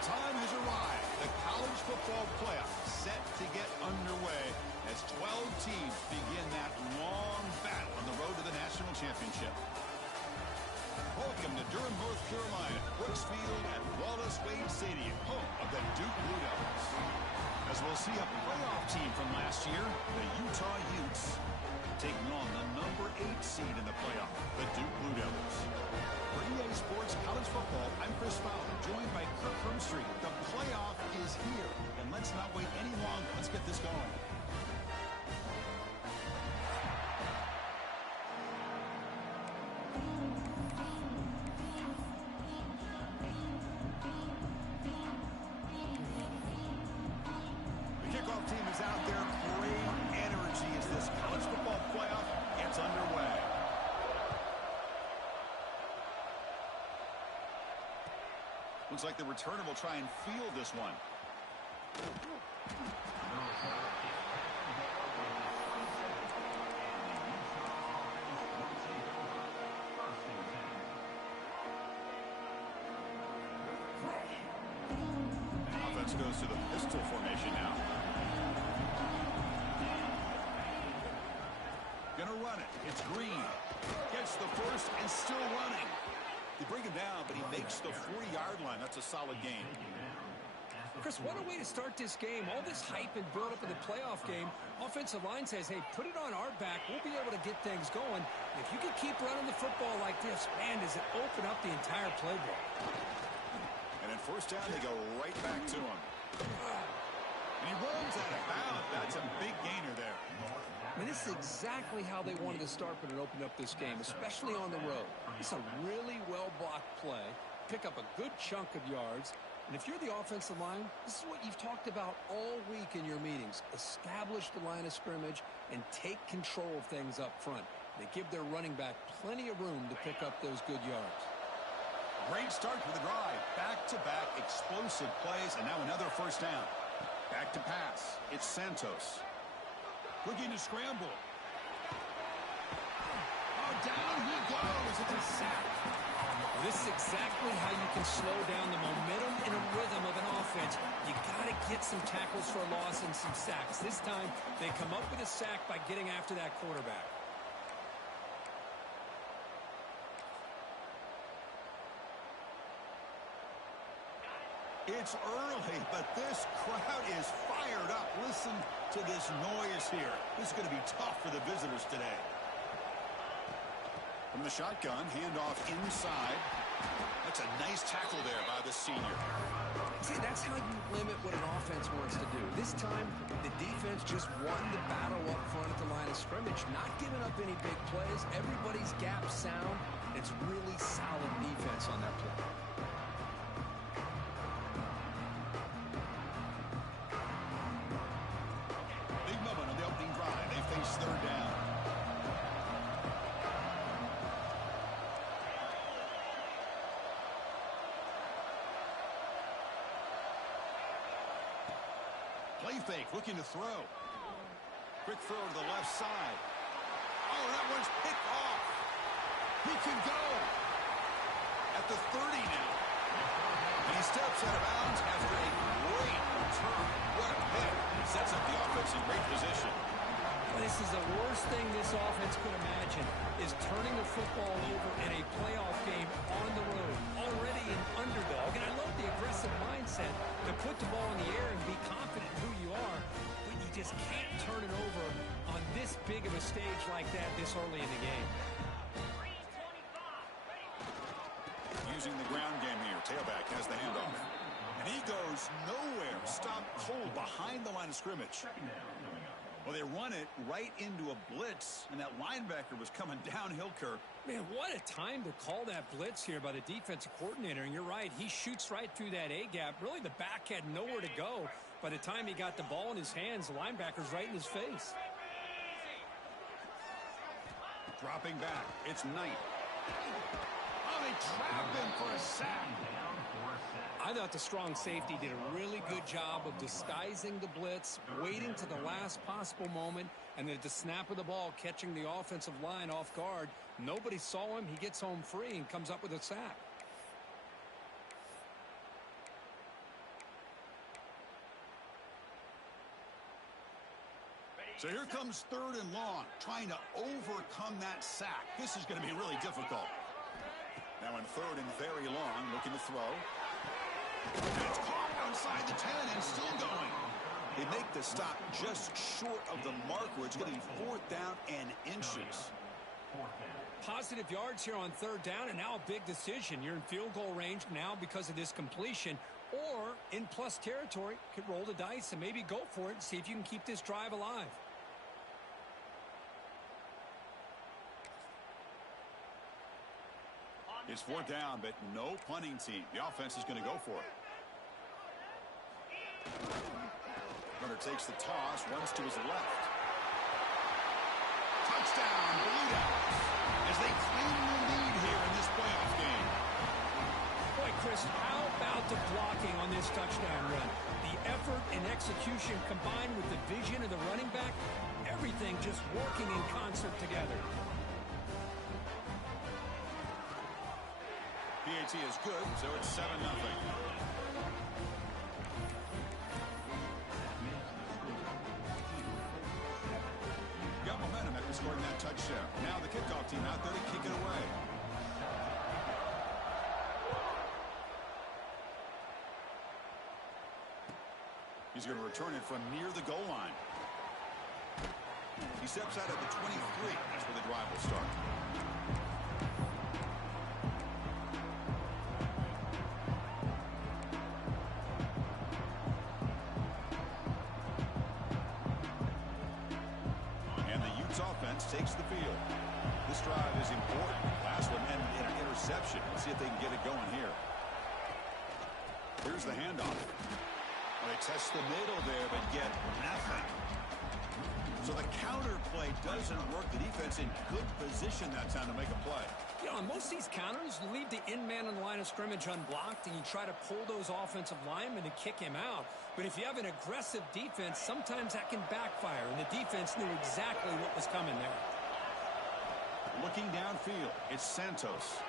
time has arrived. The college football playoff set to get underway as 12 teams begin that long battle on the road to the national championship. Welcome to Durham, North Carolina, Brooks Field at Wallace Wade Stadium, home of the Duke Blue Devils. As we'll see a playoff team from last year, the Utah Utes, taking on the number 8 seed in the playoff, the Duke Blue Devils. For EA Sports College Football, I'm Chris Fowler, joined by Kirk Hermstreet. The playoff is here, and let's not wait any longer. Let's get this going. Out there, great energy as this college football playoff gets underway. Looks like the returner will try and field this one. Offense goes to the pistol formation now. Gonna run it. It's Green. Gets the first and still running. They bring him down, but he makes the 40-yard line. That's a solid gain. Chris, what a way to start this game. All this hype and build up in the playoff game. Offensive line says, hey, put it on our back. We'll be able to get things going. If you can keep running the football like this, man, does it open up the entire playbook. And at first down, they go right back to him. And he runs out of bounds. That's a big gainer there. I mean, this is exactly how they wanted to start when it opened up this game, especially on the road. It's a really well-blocked play, pick up a good chunk of yards, and if you're the offensive line, this is what you've talked about all week in your meetings. Establish the line of scrimmage and take control of things up front. They give their running back plenty of room to pick up those good yards. Great start for the drive. Back-to-back explosive plays, and now another first down. Back to pass. It's Santos. Looking to scramble. Oh, down he goes. It's a sack. This is exactly how you can slow down the momentum and a rhythm of an offense. You got to get some tackles for a loss and some sacks. This time, they come up with a sack by getting after that quarterback. It's early, but this crowd is fired up. Listen to this noise here. This is going to be tough for the visitors today. From the shotgun, handoff inside. That's a nice tackle there by the senior. See, that's how you limit what an offense wants to do. This time, the defense just won the battle up front at the line of scrimmage, not giving up any big plays. Everybody's gap sound. It's really solid defense on that play. Third down. Play fake, looking to throw. Quick throw to the left side. Oh, that one's picked off. He can go. At the 30 now. And he steps out of bounds after a great return. What a pick. Sets up the offense in great position. This is the worst thing this offense could imagine, is turning the football over in a playoff game on the road, already an underdog. And I love the aggressive mindset to put the ball in the air and be confident in who you are, but you just can't turn it over on this big of a stage like that this early in the game. Using the ground game here. Tailback has the handoff. And he goes nowhere. Stop cold behind the line of scrimmage. Well, they run it right into a blitz, and that linebacker was coming downhill, Kirk. Man, what a time to call that blitz here by the defensive coordinator. And you're right, he shoots right through that A-gap. Really, the back had nowhere to go. By the time he got the ball in his hands, the linebacker's right in his face. Dropping back, it's Knight. Oh, they trap him for a sack. I thought the strong safety did a really good job of disguising the blitz, waiting to the last possible moment, and then at the snap of the ball, catching the offensive line off guard. Nobody saw him. He gets home free and comes up with a sack. So here comes 3rd and long, trying to overcome that sack. This is going to be really difficult. Now in 3rd and very long, looking to throw. And it's caught outside the 10 and still going. They make the stop just short of the marker. It's going to be 4th down and inches. Positive yards here on 3rd down, and now a big decision. You're in field goal range now because of this completion, or in plus territory. Could roll the dice and maybe go for it and see if you can keep this drive alive. It's 4th down, but no punting team. The offense is going to go for it. Runner takes the toss, runs to his left. Touchdown, Blue Devils, as they claim the lead here in this playoff game. Boy, Chris, how about the blocking on this touchdown run? The effort and execution combined with the vision of the running back, everything just working in concert together. PAT is good, so it's 7-0. Got momentum after scoring that touchdown. Now the kickoff team out there to kick it away. He's going to return it from near the goal line. He steps out at the 23. That's where the drive will start. Takes the field. This drive is important. Last one ended in an interception. Let's see if they can get it going here. Here's the handoff. Well, they test the middle there, but get nothing. So the counter play doesn't work. The defense in good position that time to make a play. You know, on most of these counters, you leave the in-man on the line of scrimmage unblocked, and you try to pull those offensive linemen to kick him out. But if you have an aggressive defense, sometimes that can backfire, and the defense knew exactly what was coming there. Looking downfield, it's Santos.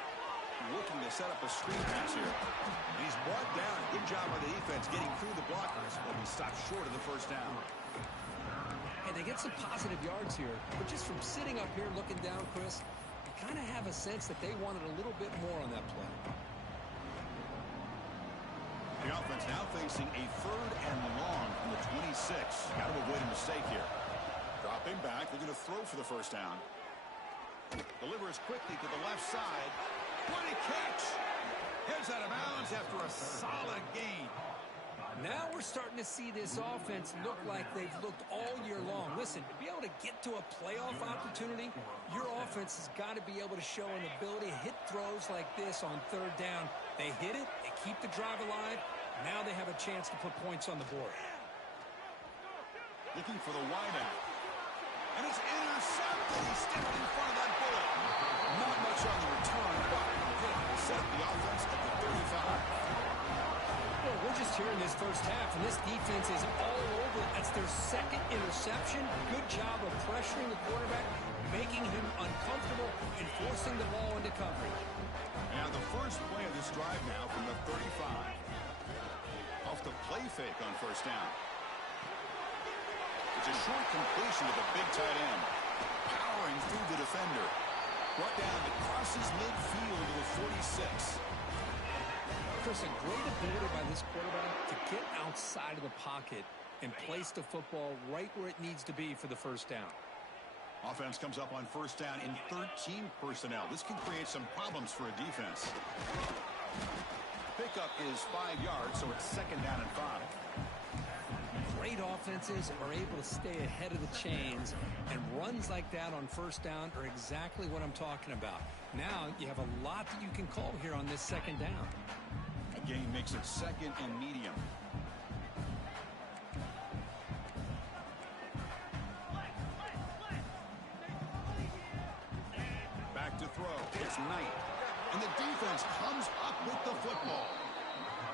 Looking to set up a screen pass here. And he's brought down. Good job by the defense getting through the blockers. But he stopped short of the 1st down. And they get some positive yards here, but just from sitting up here looking down, Chris, you kind of have a sense that they wanted a little bit more on that play. The offense now facing a 3rd and long from the 26. Got to avoid a mistake here. Dropping back, they're going to throw for the 1st down. Delivers quickly to the left side. What a catch! Heads out of bounds after a solid gain. Now we're starting to see this offense look like they've looked all year long. Listen, to be able to get to a playoff opportunity, your offense has got to be able to show an ability to hit throws like this on 3rd down. They hit it, they keep the drive alive. Now they have a chance to put points on the board. Looking for the wideout. And it's intercepted. He stepped in front of that bullet. Not much on the return, but they set up the offense at the 35. Well, we're just here in this 1st half, and this defense is all over. That's their 2nd interception. Good job of pressuring the quarterback, making him uncomfortable, and forcing the ball into coverage. Now the first play of this drive now from the 35. Off the play fake on 1st down. It's a short completion to the big tight end. Powering through the defender. Brought down that crosses midfield to the 46. Chris, a great ability by this quarterback to get outside of the pocket and place the football right where it needs to be for the 1st down. Offense comes up on 1st down in 13 personnel. This can create some problems for a defense. Pickup is 5 yards, so it's 2nd down and 5. Great offenses are able to stay ahead of the chains, and runs like that on 1st down are exactly what I'm talking about. Now you have a lot that you can call here on this 2nd down. The gain makes it 2nd and medium. Back to throw. It's Knight. And the defense comes up with the football.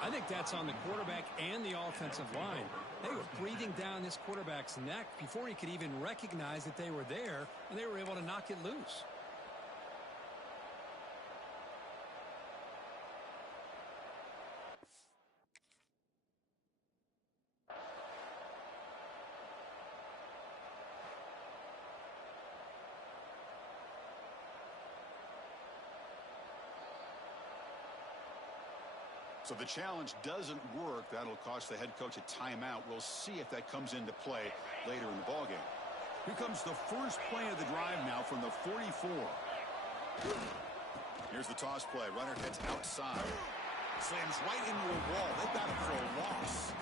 I think that's on the quarterback and the offensive line. They were breathing down this quarterback's neck before he could even recognize that they were there, and they were able to knock it loose. So the challenge doesn't work. That'll cost the head coach a timeout. We'll see if that comes into play later in the ballgame. Here comes the first play of the drive now from the 44. Here's the toss play. Runner heads outside. Slams right into a wall. They've got him for a loss.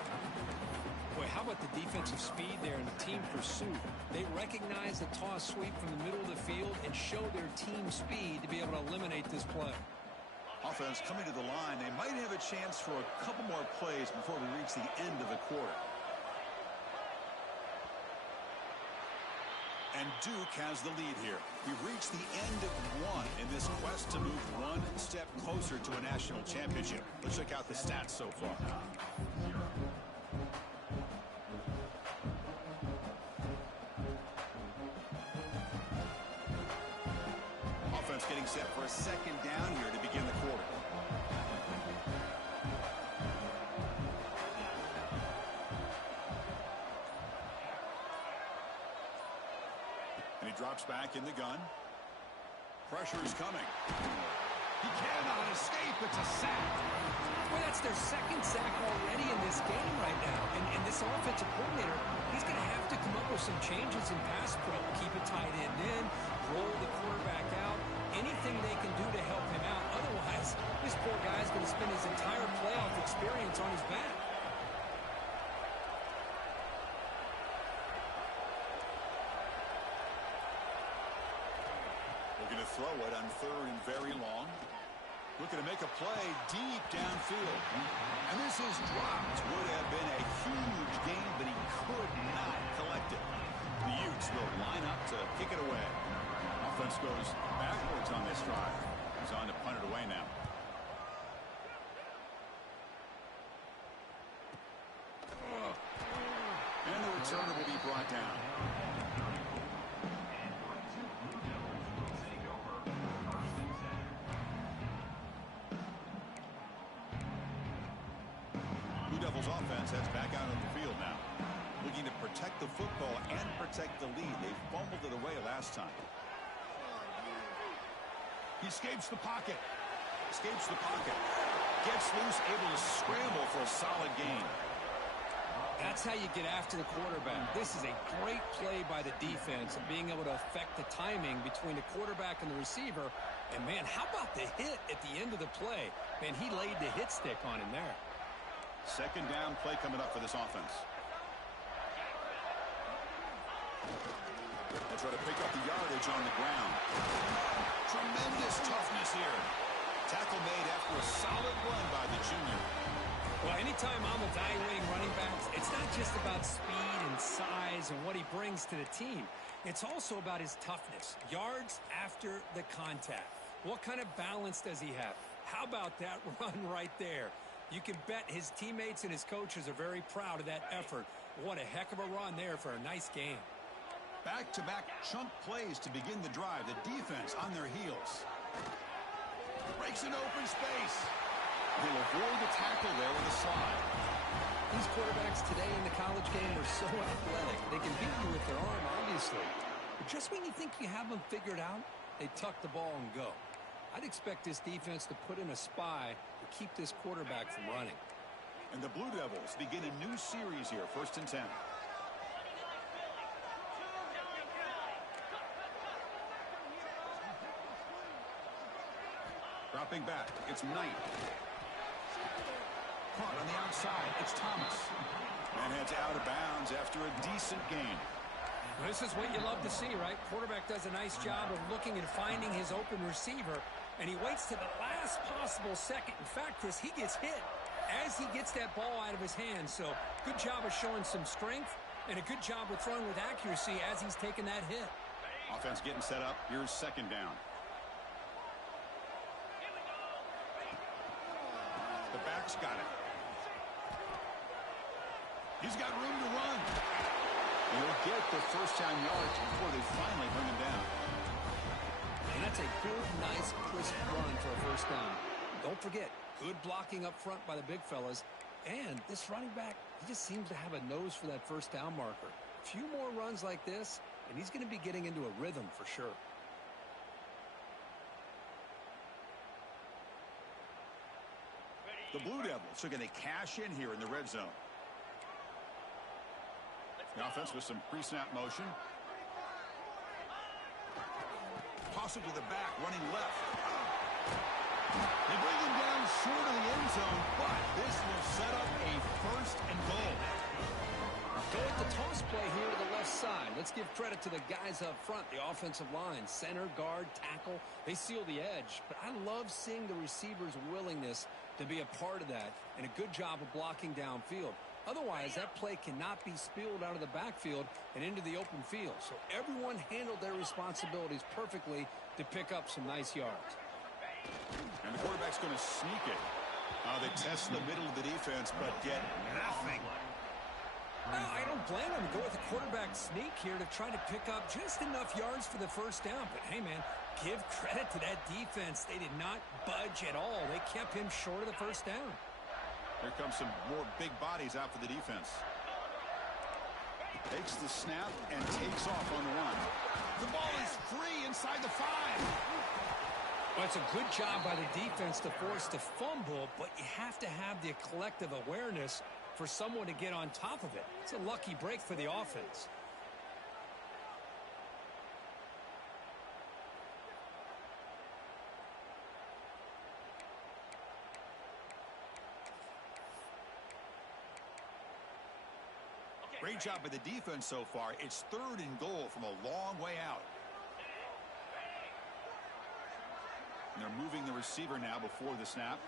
Boy, how about the defensive speed there in the team pursuit? They recognize the toss sweep from the middle of the field and show their team speed to be able to eliminate this play. Offense coming to the line. They might have a chance for a couple more plays before we reach the end of the quarter. And Duke has the lead here. We've reached the end of one in this quest to move one step closer to a national championship. Let's check out the stats so far. Offense getting set for a second down here to begin the quarter. And he drops back in the gun. Pressure is coming. He cannot escape. It's a sack. Well, that's their second sack already in this game right now. And this offensive coordinator, he's going to have to come up with some changes in pass pro. Keep a tight end in, roll the quarterback out, anything they can do to help him out. Otherwise, this poor guy's going to spend his entire playoff experience on his back. Looking to throw it on third and very long. Looking to make a play deep downfield. And this is dropped. Would have been a huge gain, but he could not collect it. The Utes will line up to kick it away. Offense goes backwards on this drive. He's on to punt it away now. And the returner will be brought down. Blue Devils offense heads back out on the field now. Looking to protect the football and protect the lead. They fumbled it away last time. He escapes the pocket. Escapes the pocket. Gets loose, able to scramble for a solid gain. That's how you get after the quarterback. This is a great play by the defense and being able to affect the timing between the quarterback and the receiver. And, man, how about the hit at the end of the play? Man, he laid the hit stick on him there. Second down play coming up for this offense. They'll try to pick up the yardage on the ground. Tremendous toughness here. Tackle made after a solid run by the junior. Well, anytime I'm evaluating running backs, it's not just about speed and size and what he brings to the team. It's also about his toughness. Yards after the contact. What kind of balance does he have? How about that run right there? You can bet his teammates and his coaches are very proud of that effort. What a heck of a run there for a nice game. Back-to-back chunk plays to begin the drive. The defense on their heels. Breaks an open space. They'll avoid the tackle there with a slide. These quarterbacks today in the college game are so athletic. They can beat you with their arm, obviously. But just when you think you have them figured out, they tuck the ball and go. I'd expect this defense to put in a spy to keep this quarterback from running. And the Blue Devils begin a new series here, 1st and 10. Dropping back, it's Knight. Caught on the outside, it's Thomas. And heads out of bounds after a decent gain. This is what you love to see, right? Quarterback does a nice job of looking and finding his open receiver, and he waits to the last possible second. In fact, Chris, he gets hit as he gets that ball out of his hands. So good job of showing some strength and a good job of throwing with accuracy as he's taking that hit. Offense getting set up. Here's second down. The back's got it. He's got room to run. He'll get the first down yards before they finally bring him down. And that's a good, nice, crisp run for a first down. Don't forget, good blocking up front by the big fellas. And this running back, he just seems to have a nose for that first down marker. A few more runs like this, and he's going to be getting into a rhythm for sure. The Blue Devils are going to cash in here in the red zone. The offense with some pre-snap motion. Toss it to the back, running left. They bring him down short of the end zone, but this will set up a first and goal. Go with the toss play here to the left side. Let's give credit to the guys up front, the offensive line, center, guard, tackle. They seal the edge. But I love seeing the receiver's willingness to be a part of that and a good job of blocking downfield. Otherwise, that play cannot be spilled out of the backfield and into the open field. So everyone handled their responsibilities perfectly to pick up some nice yards. And the quarterback's going to sneak it. They test the middle of the defense, but get nothing. I don't blame him to go with the quarterback sneak here to try to pick up just enough yards for the first down. But, hey, man, give credit to that defense. They did not budge at all. They kept him short of the first down. Here comes some more big bodies out for the defense. Takes the snap and takes off on the run. The ball is free inside the 5. Well, it's a good job by the defense to force the fumble, but you have to have the collective awareness for someone to get on top of it. It's a lucky break for the offense. Great job by the defense so far. It's 3rd and goal from a long way out. And they're moving the receiver now before the snap.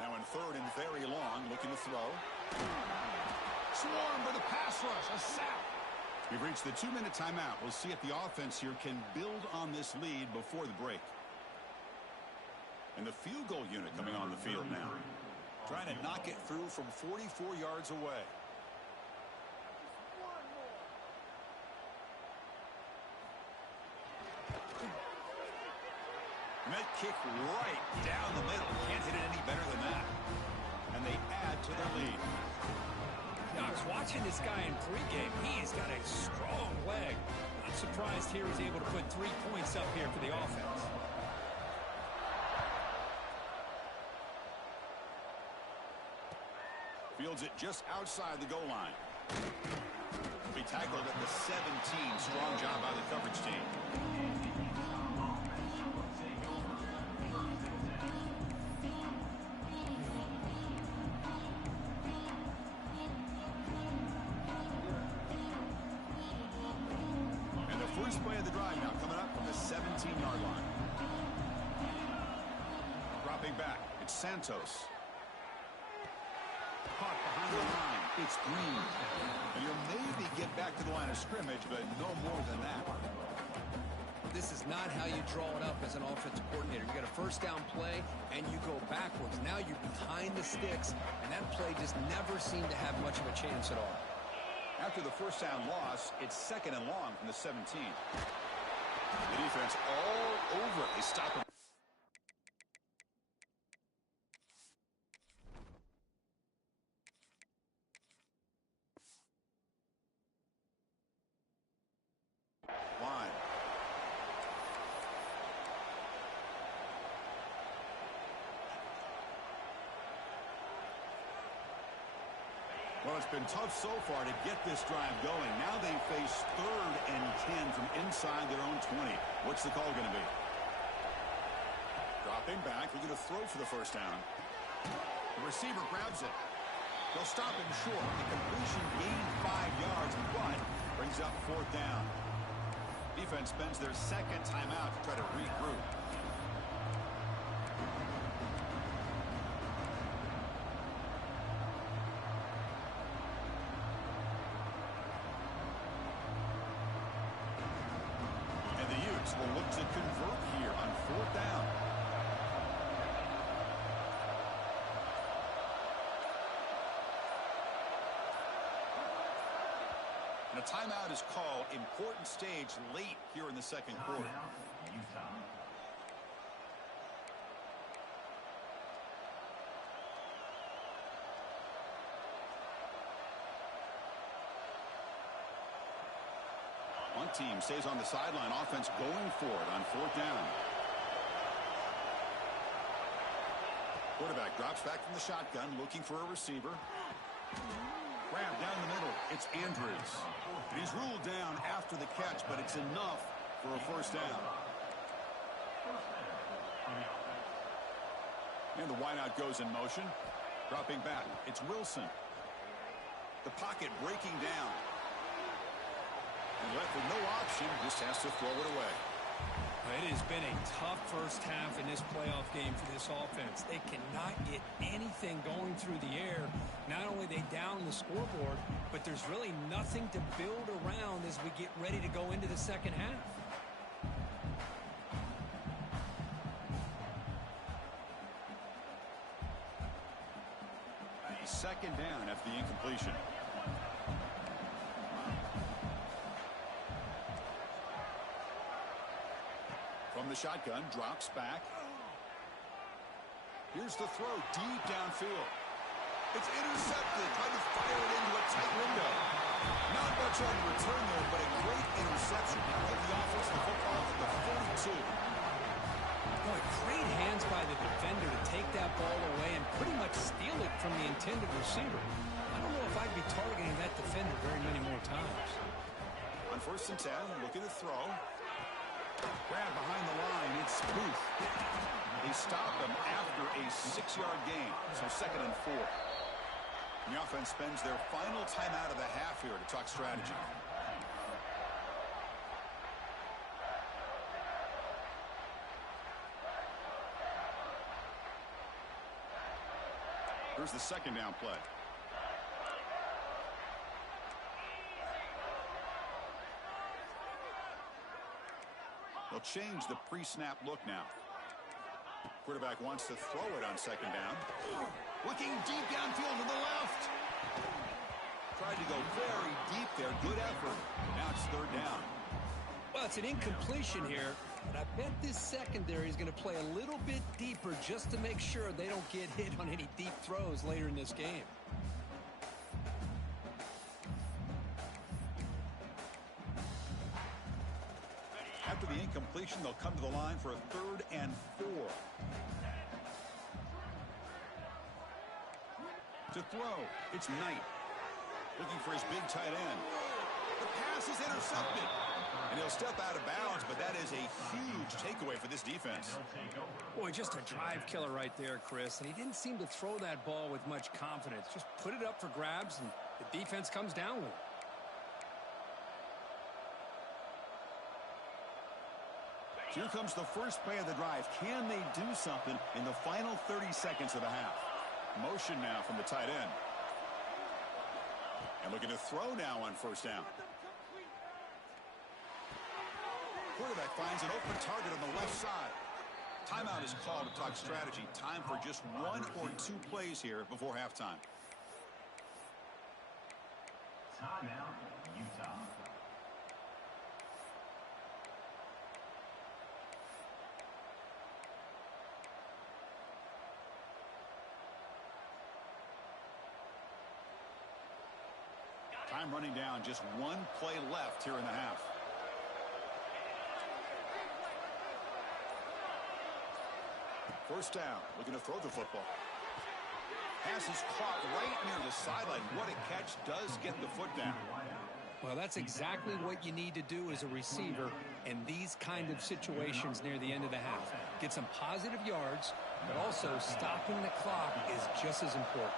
Now in 3rd and very long, looking to throw. Swarm with a pass rush, a sack. We've reached the 2-minute timeout. We'll see if the offense here can build on this lead before the break. And the field goal unit coming on the field now. Trying to knock it through from 44 yards away. That kick right down the middle. Can't hit it any better than that. And they add to their lead. Now, I was watching this guy in pregame. He's got a strong leg. Not surprised here he's able to put 3 points up here for the offense. Fields it just outside the goal line. Be tackled at the 17. Strong job by the coverage team. First play of the drive now coming up from the 17-yard line. Dropping back, it's Santos. Caught behind the line, it's Green. And you'll maybe get back to the line of scrimmage, but no more than that. This is not how you draw it up as an offensive coordinator. You got a first down play, and you go backwards. Now you're behind the sticks, and that play just never seemed to have much of a chance at all. After the first down loss, it's 2nd and long from the 17. The defense all over it. They stop him. Line. Well, it's been tough so far to get this drive going. Now they face 3rd and 10 from inside their own 20. What's the call going to be? Dropping back. They're going to throw for the first down. The receiver grabs it. They'll stop him short. The completion gained 5 yards, but brings up 4th down. Defense spends their 2nd timeout to try to regroup. Will look to convert here on 4th down. And a timeout is called. Important stage late here in the 2nd quarter. One team stays on the sideline. Offense going for it on 4th down. Quarterback drops back from the shotgun, looking for a receiver. Grab down the middle. It's Andrews. And he's ruled down after the catch, but it's enough for a first down. And the wideout goes in motion. Dropping back. It's Wilson. The pocket breaking down. And left with no option, just has to throw it away. It has been a tough first half in this playoff game for this offense. They cannot get anything going through the air. Not only are they down the scoreboard, but there's really nothing to build around as we get ready to go into the second half. Second down after the incompletion. From the shotgun, drops back. Here's the throw deep downfield. It's intercepted. Tried to fire it into a tight window. Not much on the return there, but a great interception. Give the offense the football at the 42. Boy, great hands by the defender to take that ball away and pretty much steal it from the intended receiver. I don't know if I'd be targeting that defender very many more times. On 1st and 10, looking to throw. Grab behind the line. It's Booth. They stop him after a 6-yard gain. So 2nd and 4. The offense spends their final timeout of the half here to talk strategy. Here's the second down play. They'll change the pre-snap look now. Quarterback wants to throw it on 2nd down. Looking deep downfield to the left. Tried to go very deep there. Good effort. Now it's 3rd down. Well, it's an incompletion here, but I bet this secondary is going to play a little bit deeper just to make sure they don't get hit on any deep throws later in this game. After the incompletion, they'll come to the line for a 3rd and 4. To throw, it's Knight. Looking for his big tight end. The pass is intercepted. And he'll step out of bounds, but that is a huge takeaway for this defense. Boy, just a drive killer right there, Chris. And he didn't seem to throw that ball with much confidence. Just put it up for grabs, and the defense comes down with it. Here comes the first play of the drive. Can they do something in the final 30 seconds of the half? Motion now from the tight end. And looking to throw now on 1st down. Quarterback finds an open target on the left side. Timeout is called to talk strategy. Time for just 1 or 2 plays here before halftime. Timeout, Utah. Time running down. Just 1 play left here in the half. First down, looking to throw the football. Pass is caught right near the sideline. What a catch, does get the foot down. Well, that's exactly what you need to do as a receiver in these kind of situations near the end of the half. Get some positive yards, but also stopping the clock is just as important.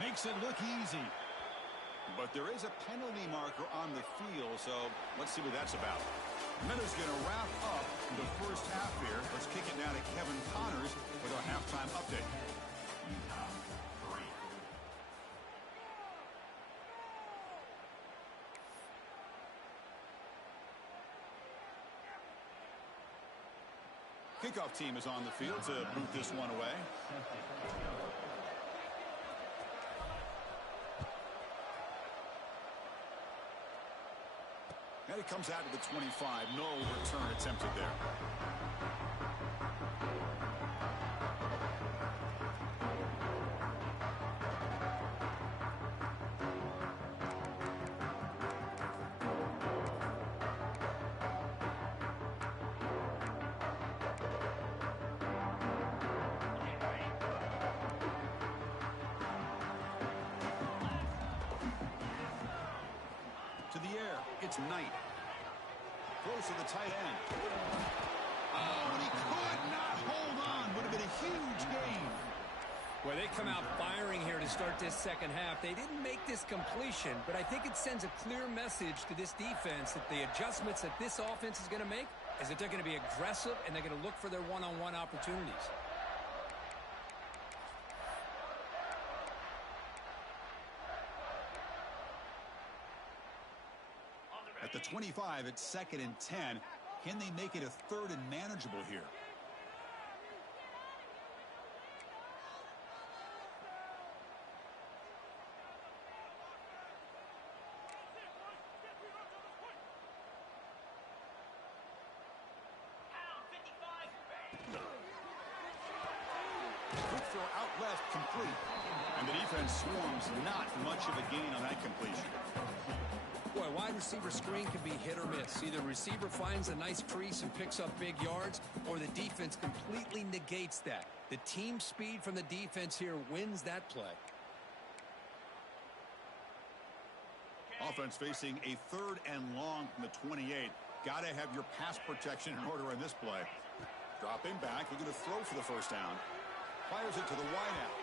Makes it look easy. But there is a penalty marker on the field, so let's see what that's about. Minutes going to wrap up the first half here. Let's kick it now to Kevin Connors with our halftime update. Kickoff team is on the field to boot this one away. And it comes out to the 25. No return attempted there. It's Knight. Throws to the tight end. Oh, and he could not hold on. Would have been a huge gain. Well, they come out firing here to start this second half. They didn't make this completion, but I think it sends a clear message to this defense that the adjustments that this offense is going to make is that they're going to be aggressive and they're going to look for their one-on-one opportunities. At the 25, it's 2nd and 10. Can they make it a 3rd and manageable here? Quick throw out left, complete. And the defense swarms, not much of a gain on that completion. Boy, wide receiver screen can be hit or miss. Either receiver finds a nice crease and picks up big yards, or the defense completely negates that. The team speed from the defense here wins that play. Offense facing a 3rd and long from the 28. Got to have your pass protection in order in this play. Dropping back, you're going to throw for the first down. Fires it to the wideout.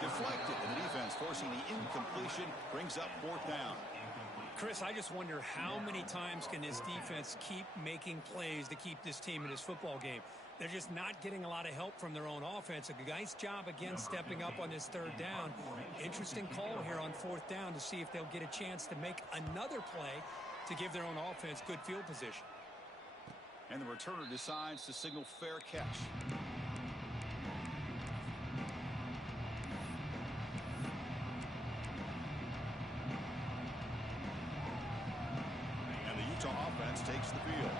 Deflected, and the defense forcing the incompletion brings up 4th down. Chris, I just wonder how many times can this defense keep making plays to keep this team in this football game. They're just not getting a lot of help from their own offense. A nice job again stepping up on this 3rd down. Interesting call here on 4th down to see if they'll get a chance to make another play to give their own offense good field position. And the returner decides to signal fair catch. Utah offense takes the field.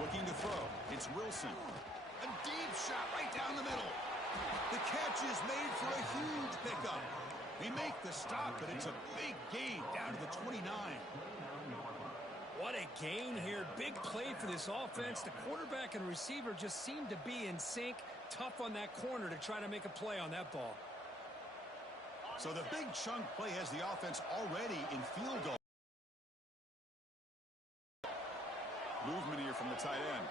Looking to throw. It's Wilson. A deep shot right down the middle. The catch is made for a huge pickup. They make the stop, but it's a big gain down to the 29. What a gain here. Big play for this offense. The quarterback and receiver just seem to be in sync. Tough on that corner to try to make a play on that ball. So the big chunk play has the offense already in field goal. Movement here from the tight end.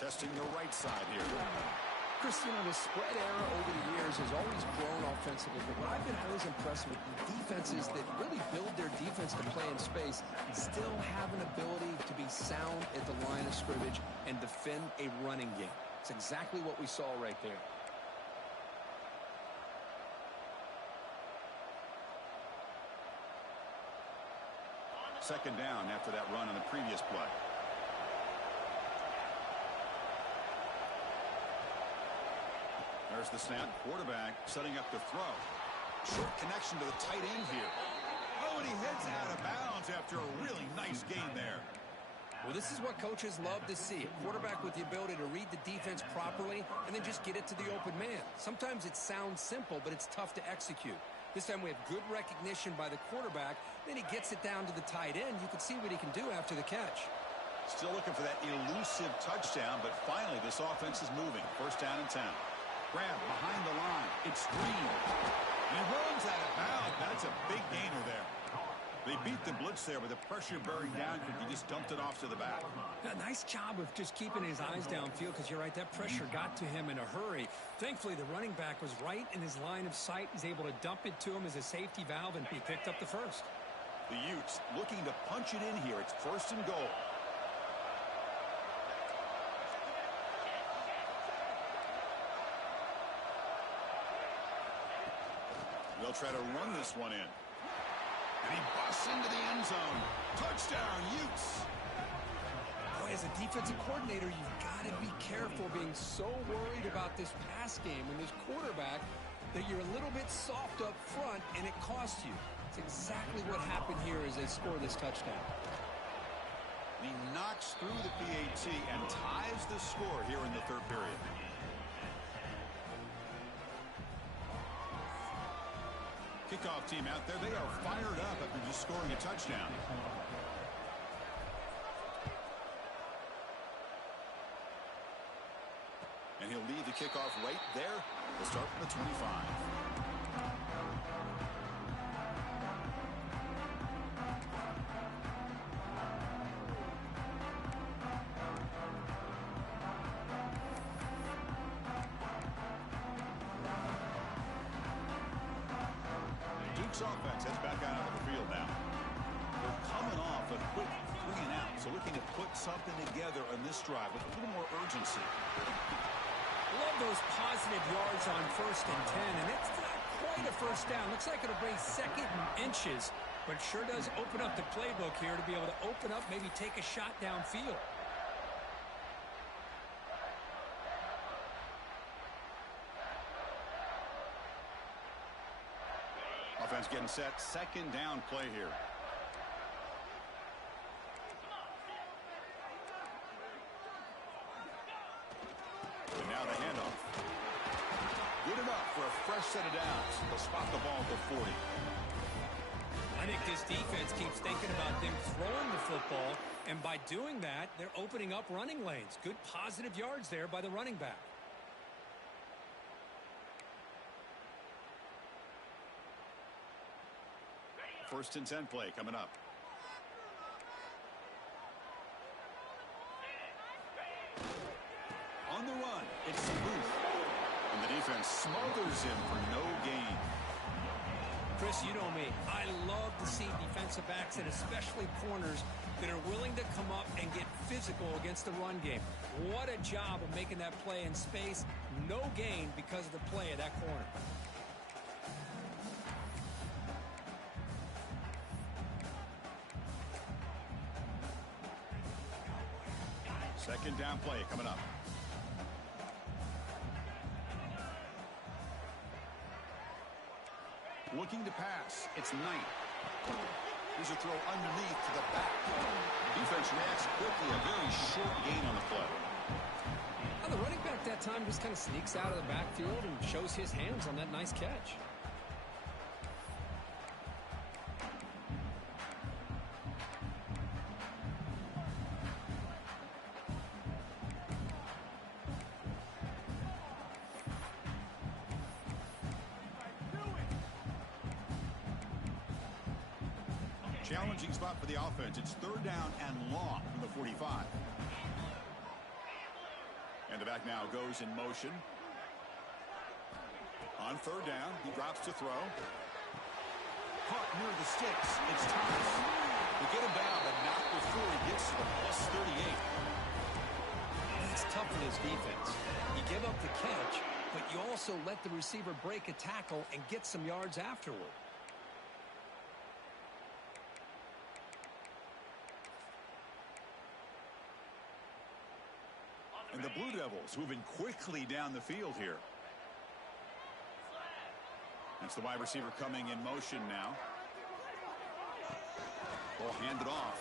Testing the right side here. Chris, you know, the spread era over the years has always grown offensively, but what I've been always impressed with defenses that really build their defense to play in space and still have an ability to be sound at the line of scrimmage and defend a running game. It's exactly what we saw right there. Second down after that run on the previous play. There's the snap. Quarterback setting up to throw. Short connection to the tight end here. Oh, and he heads out of bounds after a really nice gain there. Well, this is what coaches love to see. A quarterback with the ability to read the defense properly and then just get it to the open man. Sometimes it sounds simple, but it's tough to execute. This time we have good recognition by the quarterback. Then he gets it down to the tight end. You can see what he can do after the catch. Still looking for that elusive touchdown, but finally this offense is moving. 1st down and 10. Grab behind the line. It's Green. He runs out of bounds. That's a big gainer there. They beat the blitz there, but the pressure bearing down because he just dumped it off to the back. Yeah, nice job of just keeping his eyes downfield because you're right, that pressure got to him in a hurry. Thankfully, the running back was right in his line of sight. He's able to dump it to him as a safety valve, and he picked up the first. The Utes looking to punch it in here. It's 1st and goal. They'll try to run this one in. And he busts into the end zone. Touchdown, Utes. Boy, as a defensive coordinator, you've got to be careful being so worried about this pass game and this quarterback that you're a little bit soft up front and it costs you. It's exactly what happened here as they score this touchdown. He knocks through the PAT and ties the score here in the 3rd period. Kickoff team out there, they are fired up after just scoring a touchdown. And he'll lead the kickoff right there. We'll start from the 25. Duke's offense heads back out onto the field now. They're coming off a quick 3 and out, so looking to put something together on this drive with a little more urgency. Love those positive yards on 1st and 10, and it's not quite a first down. Looks like it'll bring 2nd and inches, but sure does open up the playbook here to be able to open up, maybe take a shot downfield. Offense getting set. 2nd down play here. And now the handoff. Good enough for a fresh set of downs. They'll spot the ball at the 40. I think this defense keeps thinking about them throwing the football, and by doing that, they're opening up running lanes. Good positive yards there by the running back. First and 10 play coming up. On the run, it's Booth. And the defense smothers him for no gain. Chris, you know me. I love to see defensive backs, and especially corners, that are willing to come up and get physical against the run game. What a job of making that play in space. No gain because of the play of that corner. Second down play coming up. Looking to pass. It's Knight. Here's a throw underneath to the back. Defense reacts quickly. A very short gain on the play. Well, the running back that time just kind of sneaks out of the backfield and shows his hands on that nice catch. Challenging spot for the offense. It's 3rd down and long from the 45. And the back now goes in motion. On 3rd down, he drops to throw. Caught near the sticks. It's Thomas. They get him down, but not before he gets to the +38. That's tough in his defense. You give up the catch, but you also let the receiver break a tackle and get some yards afterward. And the Blue Devils moving quickly down the field here. That's the wide receiver coming in motion now. Ball handed off.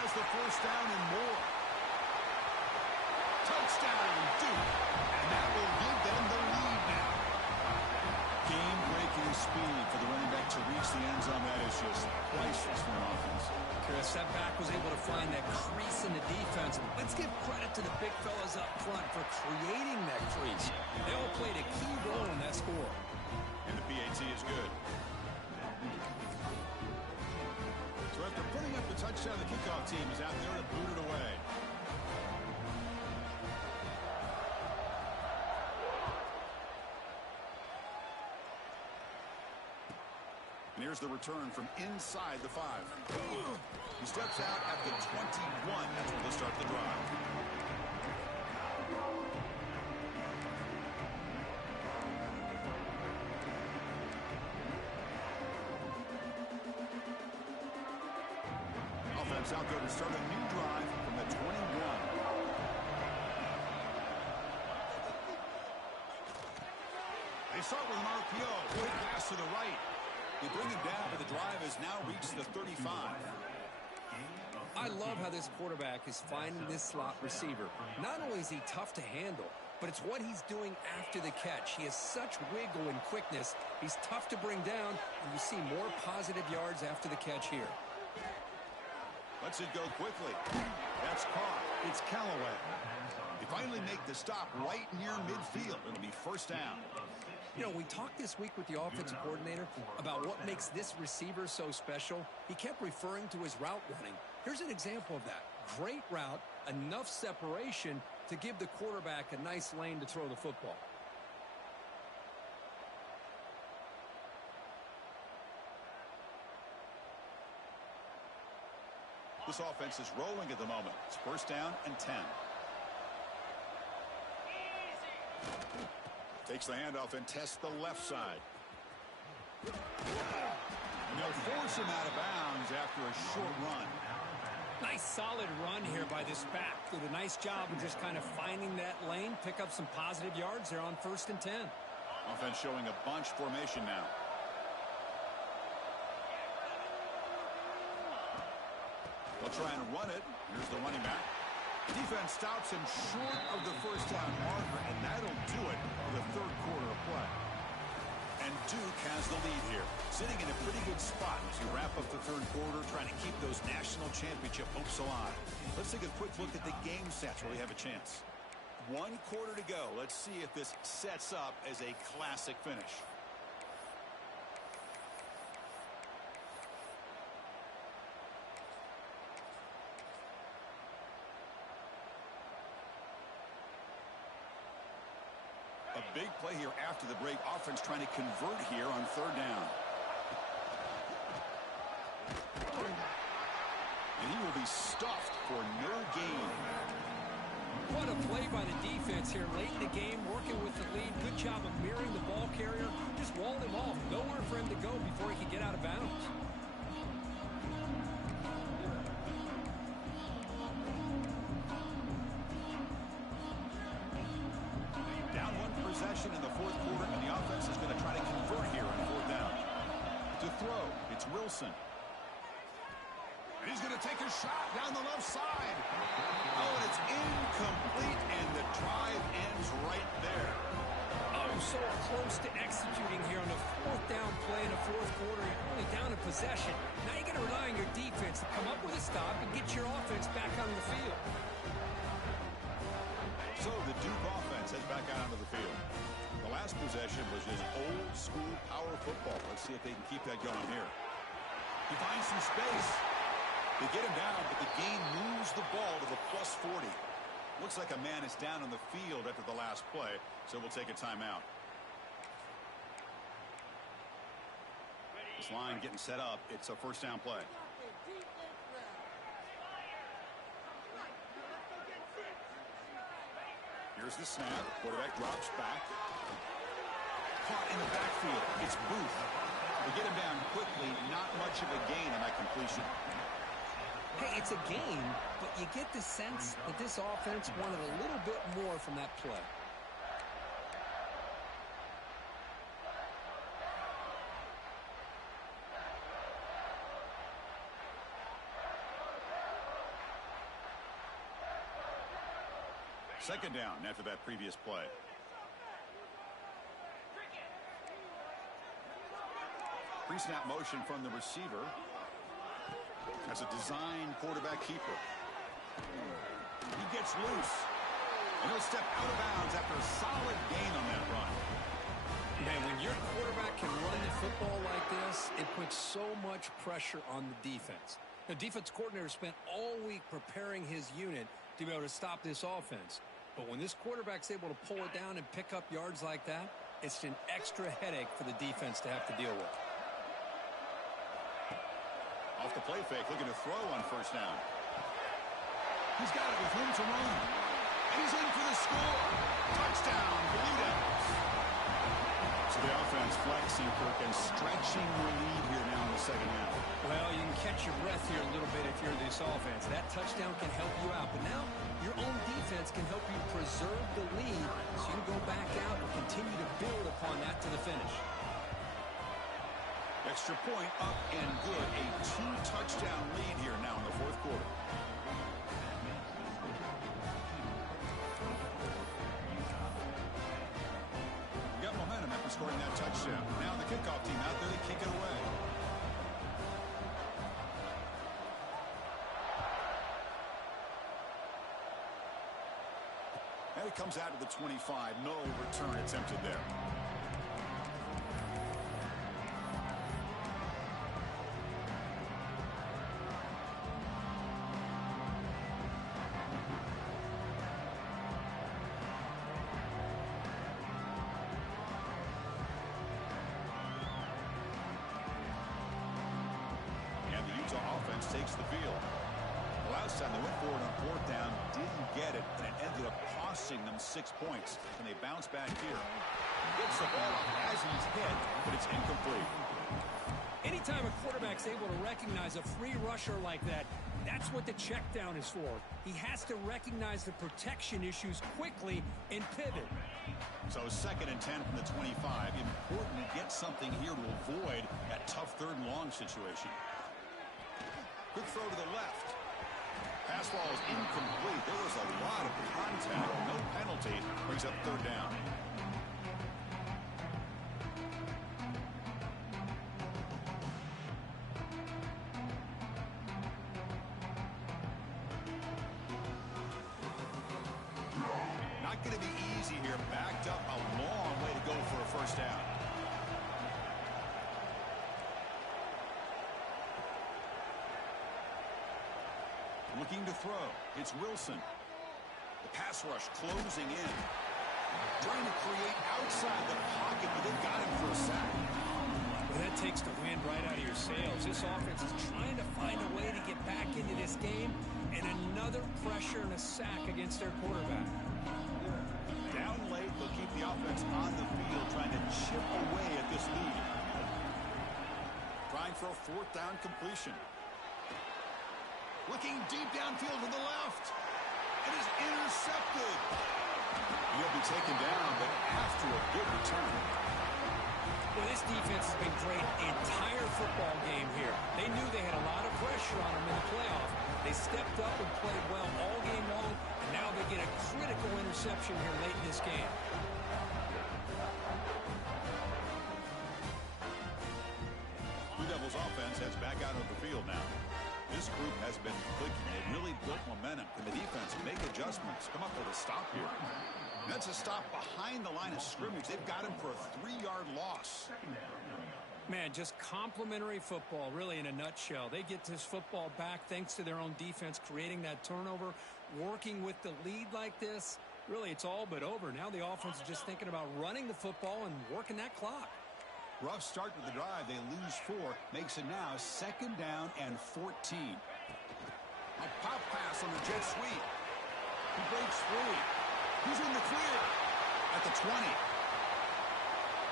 Has the 1st down and more. Touchdown, Duke. And that will give them the lead now. Game-breaking speed for the running back to reach the end zone. That is just priceless for an offense. Chris, that back was able to find that crease in the defense. Let's give credit to the big fellas up front for creating that crease. They all played a key role in that score. And the PAT is good. So after putting up the touchdown, the kickoff team is out there to boot it away. And here's the return from inside the 5. He steps out at the 21. That's where they'll start the drive. Offense out there to start a new drive from the 21. They start with an RPO. Quick pass to the right. They bring him down, but the drive has now reached the 35. I love how this quarterback is finding this slot receiver. Not only is he tough to handle, but it's what he's doing after the catch. He has such wiggle and quickness. He's tough to bring down, and you see more positive yards after the catch here. Lets it go quickly. That's caught. It's Callaway. He finally finally make the stop right near midfield. It'll be first down. You know, we talked this week with the offensive coordinator about what makes this receiver so special. He kept referring to his route running. Here's an example of that. Great route, enough separation to give the quarterback a nice lane to throw the football. This offense is rolling at the moment. It's first down and 10. Takes the handoff and tests the left side. And they'll force him out of bounds after a short run. Nice solid run here by this back. Did a nice job of just kind of finding that lane, pick up some positive yards there on first and 10. Offense showing a bunch formation now. They'll try and run it. Here's the running back. Defense stops him short of the first down marker, and that'll do it for the third quarter of play. And Duke has the lead here, sitting in a pretty good spot as you wrap up the third quarter, trying to keep those national championship hopes alive. Let's take a quick look at the game stats where we have a chance. 1 quarter to go. Let's see if this sets up as a classic finish. A big play here after the break. Offense trying to convert here on third down. And he will be stuffed for no gain. What a play by the defense here late in the game, working with the lead. Good job of mirroring the ball carrier. Just walled him off. Nowhere for him to go before he could get out of bounds. Down one possession in the fourth quarter, and the offense is going to try to convert here on fourth down. To throw, it's Wilson. And he's going to take a shot down the left side. Oh, and it's incomplete, and the drive ends right there. Oh, so close to executing here on the fourth down play in the fourth quarter. You're only down a possession. Now you got to rely on your defense to come up with a stop and get your offense back on the field. So the Duke offense heads back out onto the field. The last possession was just old school power football. Let's see if they can keep that going here. He finds some space. They get him down, but the gain moves the ball to the plus 40. Looks like a man is down on the field after the last play, so we'll take a timeout. This line getting set up. It's a first down play. Here's the snap. Quarterback drops back. Caught in the backfield. It's Booth. They get him down quickly. Not much of a gain on that completion. Hey, it's a game, but you get the sense that this offense wanted a little bit more from that play. Second down after that previous play. Pre-snap motion from the receiver. That's a design quarterback keeper. He gets loose. And he'll step out of bounds after a solid gain on that run. Man, when your quarterback can run the football like this, it puts so much pressure on the defense. The defense coordinator spent all week preparing his unit to be able to stop this offense. But when this quarterback's able to pull it down and pick up yards like that, it's an extra headache for the defense to have to deal with. Off the play fake, looking to throw on first down. He's got it with room to run. And he's in for the score. Touchdown, Blue Devils. So the offense flexing, Kirk, and stretching the lead here now in the second half. Well, you can catch your breath here a little bit if you're this offense. That touchdown can help you out. But now your own defense can help you preserve the lead so you can go back out and continue to build upon that to the finish. Extra point up and good. A 2-touchdown lead here now in the fourth quarter. We got momentum after scoring that touchdown. Now the kickoff team out there to kick it away. And it comes out to the 25. No return attempted there. And the Utah offense takes the field. Last time they went for it on fourth down, didn't get it, and it ended up costing them 6 points. And they bounce back here. Gets the ball as he's hit, but it's incomplete. Anytime a quarterback's able to recognize a free rusher like that, that's what the check down is for. He has to recognize the protection issues quickly and pivot. So 2nd and 10 from the 25. Important to get something here to avoid that tough 3rd and long situation. Good throw to the left. Pass ball is incomplete. There was a lot of contact. No penalty. Brings up 3rd down. Not going to be easy here. Backed up a long way to go for a 1st down. Looking to throw. It's Wilson. The pass rush closing in. Trying to create outside the pocket, but they've got him for a sack. Well, that takes the wind right out of your sails. This offense is trying to find a way to get back into this game, and another pressure and a sack against their quarterback. Down late, they'll keep the offense on the field, trying to chip away at this lead. Trying for a 4th down completion. Looking deep downfield to the left. It is intercepted. He'll be taken down, but after a good return. Well, this defense has been great the entire football game here. They knew they had a lot of pressure on them in the playoff. They stepped up and played well all game long, and now they get a critical interception here late in this game. Blue Devils offense heads back out of the field now. This group has been clicking. They've really built momentum. Can the defense make adjustments? Come up with a stop here. And that's a stop behind the line of scrimmage. They've got him for a 3-yard loss. Man, just complimentary football, really, in a nutshell. They get this football back thanks to their own defense, creating that turnover, working with the lead like this. Really, it's all but over. Now the offense is just thinking about running the football and working that clock. Rough start to the drive. They lose 4. Makes it now 2nd down and 14. A pop pass on the jet sweep. He breaks free. He's in the clear at the 20.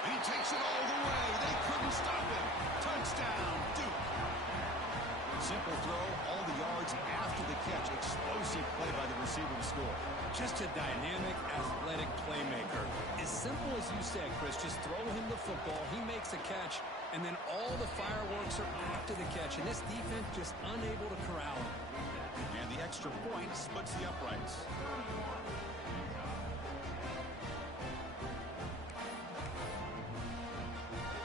And he takes it all the way. They couldn't stop him. Touchdown, Duke. Simple throw, all the yards after the catch. Explosive play by the receiver to score. Just a dynamic, athletic playmaker. As simple as you said, Chris, just throw him the football, he makes a catch, and then all the fireworks are after the catch, and this defense just unable to corral him. And the extra point splits the uprights.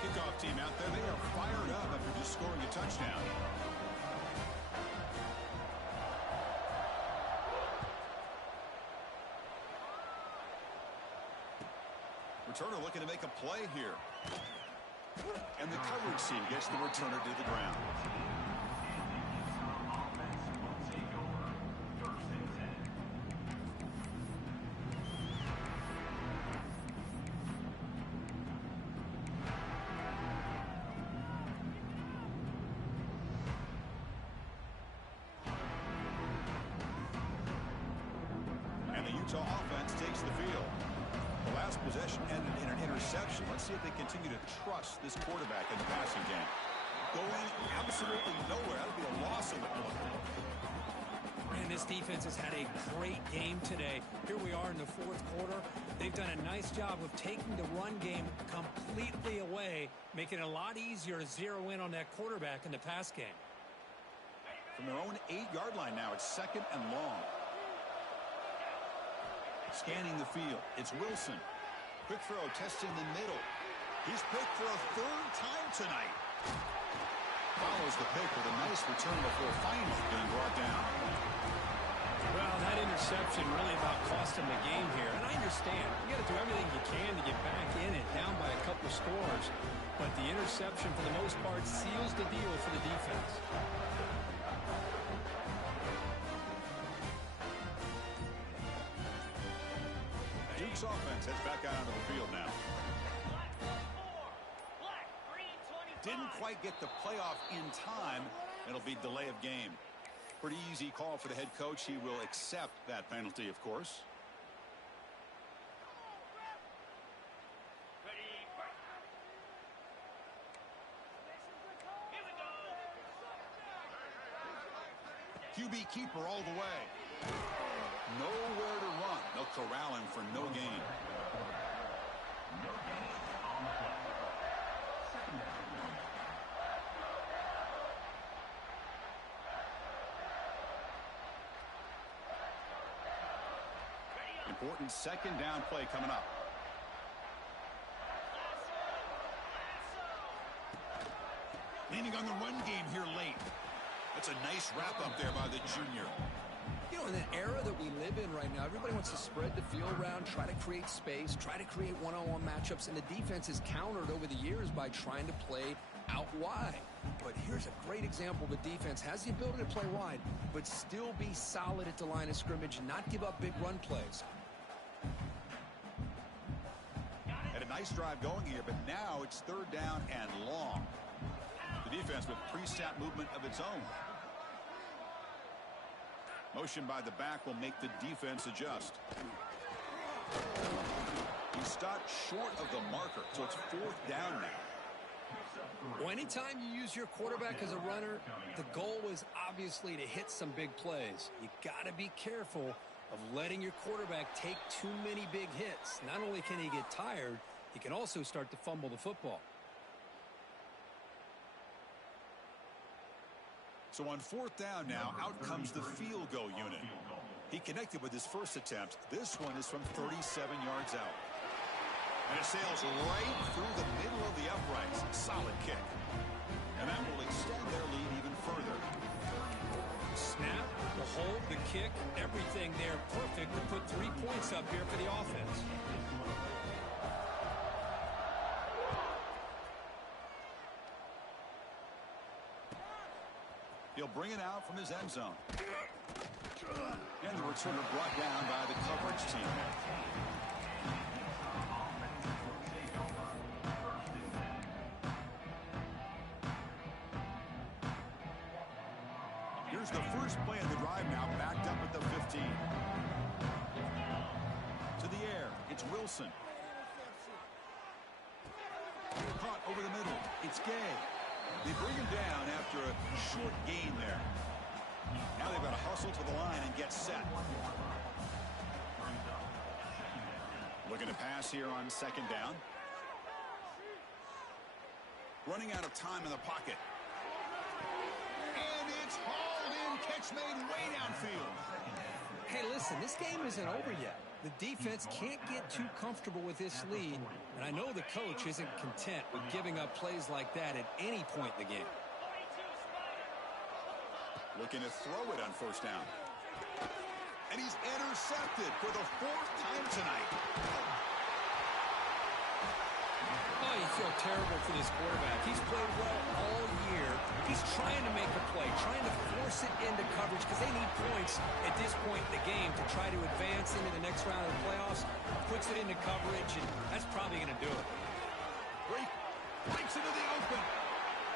Kickoff team out there, they are fired up after just scoring a touchdown. Returner looking to make a play here. And the coverage team gets the returner to the ground. And the Utah offense takes the field. The last possession ended in an interception. Let's see if they continue to trust this quarterback in the passing game. Going absolutely nowhere. That would be a loss of the play. Man, this defense has had a great game today. Here we are in the 4th quarter. They've done a nice job of taking the run game completely away, making it a lot easier to zero in on that quarterback in the pass game. From their own 8-yard line now, it's 2nd and long. Scanning the field, it's Wilson. Quick throw, testing the middle. He's picked for a 3rd time tonight. Follows the pick with a nice return before finally being brought down. Well, that interception really about cost him the game here. stand. You got to do everything you can to get back in it, down by a couple scores. But the interception, for the most part, seals the deal for the defense. Duke's offense heads back out onto the field now. Didn't quite get the playoff in time. It'll be delay of game. Pretty easy call for the head coach. He will accept that penalty, of course. QB keeper all the way. Nowhere to run. They'll corral him for no gain. Important second down play coming up. Leaning on the run game here late. That's a nice wrap up there by the junior. You know, in the era that we live in right now, everybody wants to spread the field around, try to create space, try to create one-on-one matchups, and the defense is countered over the years by trying to play out wide. But here's a great example. The defense has the ability to play wide, but still be solid at the line of scrimmage and not give up big run plays. Had a nice drive going here, but now it's third down and long. The defense with pre-snap movement of its own. Motion by the back will make the defense adjust. He stopped short of the marker, so it's fourth down now. Well, anytime you use your quarterback as a runner, the goal is obviously to hit some big plays. You got to be careful of letting your quarterback take too many big hits. Not only can he get tired, he can also start to fumble the football. So on fourth down now, out comes the field goal unit. He connected with his first attempt. This one is from 37 yards out. And it sails right through the middle of the uprights. Solid kick. And that will extend their lead even further. Snap, the hold, the kick, everything there perfect to put 3 points up here for the offense. He'll bring it out from his end zone. And the returner brought down by the coverage team. Here's the first play of the drive now, backed up at the 15. To the air, it's Wilson. Caught over the middle, it's Gay. They bring him down after a short gain there. Now they've got to hustle to the line and get set. Looking to pass here on second down. Running out of time in the pocket. And it's hauled in. Catch made way downfield. Hey, listen, this game isn't over yet. The defense can't get too comfortable with this lead, and I know the coach isn't content with giving up plays like that at any point in the game. Looking to throw it on first down. And he's intercepted for the fourth time tonight. Oh, you feel terrible for this quarterback. He's played well all year. He's trying to make a play, trying to force it into coverage because they need points at this point in the game to try to advance into the next round of the playoffs. Puts it into coverage, and that's probably going to do it. Breaks into the open.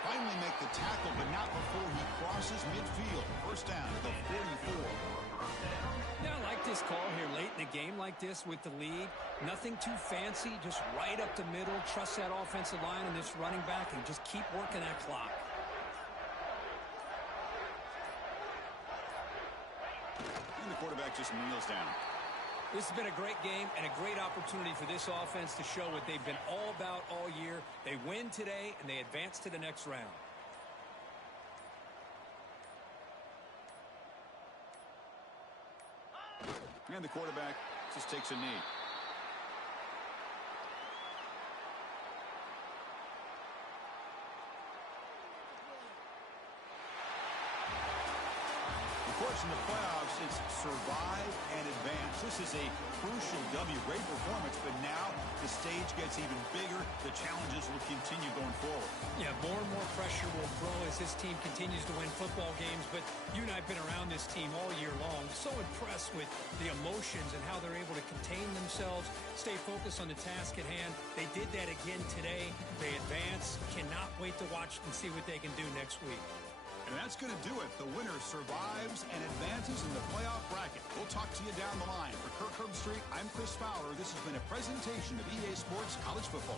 Finally make the tackle, but not before he crosses midfield. First down at the 44. Yeah, I like this call here late in a game like this with the lead. Nothing too fancy, just right up the middle. Trust that offensive line and this running back and just keep working that clock. And the quarterback just kneels down. This has been a great game and a great opportunity for this offense to show what they've been all about all year. They win today, and they advance to the next round. And the quarterback just takes a knee. Of course, in the playoffs, it's survive and advance. This is a crucial W great performance, but now the stage gets even bigger. The challenges will continue going forward. Yeah, more and more pressure will grow as this team continues to win football games, but you and I have been around this team all year long. So impressed with the emotions and how they're able to contain themselves, stay focused on the task at hand. They did that again today. They advance. Cannot wait to watch and see what they can do next week. And that's going to do it. The winner survives and advances in the playoff bracket. We'll talk to you down the line. For Kirk Herbstreit, I'm Chris Fowler. This has been a presentation of EA Sports College Football.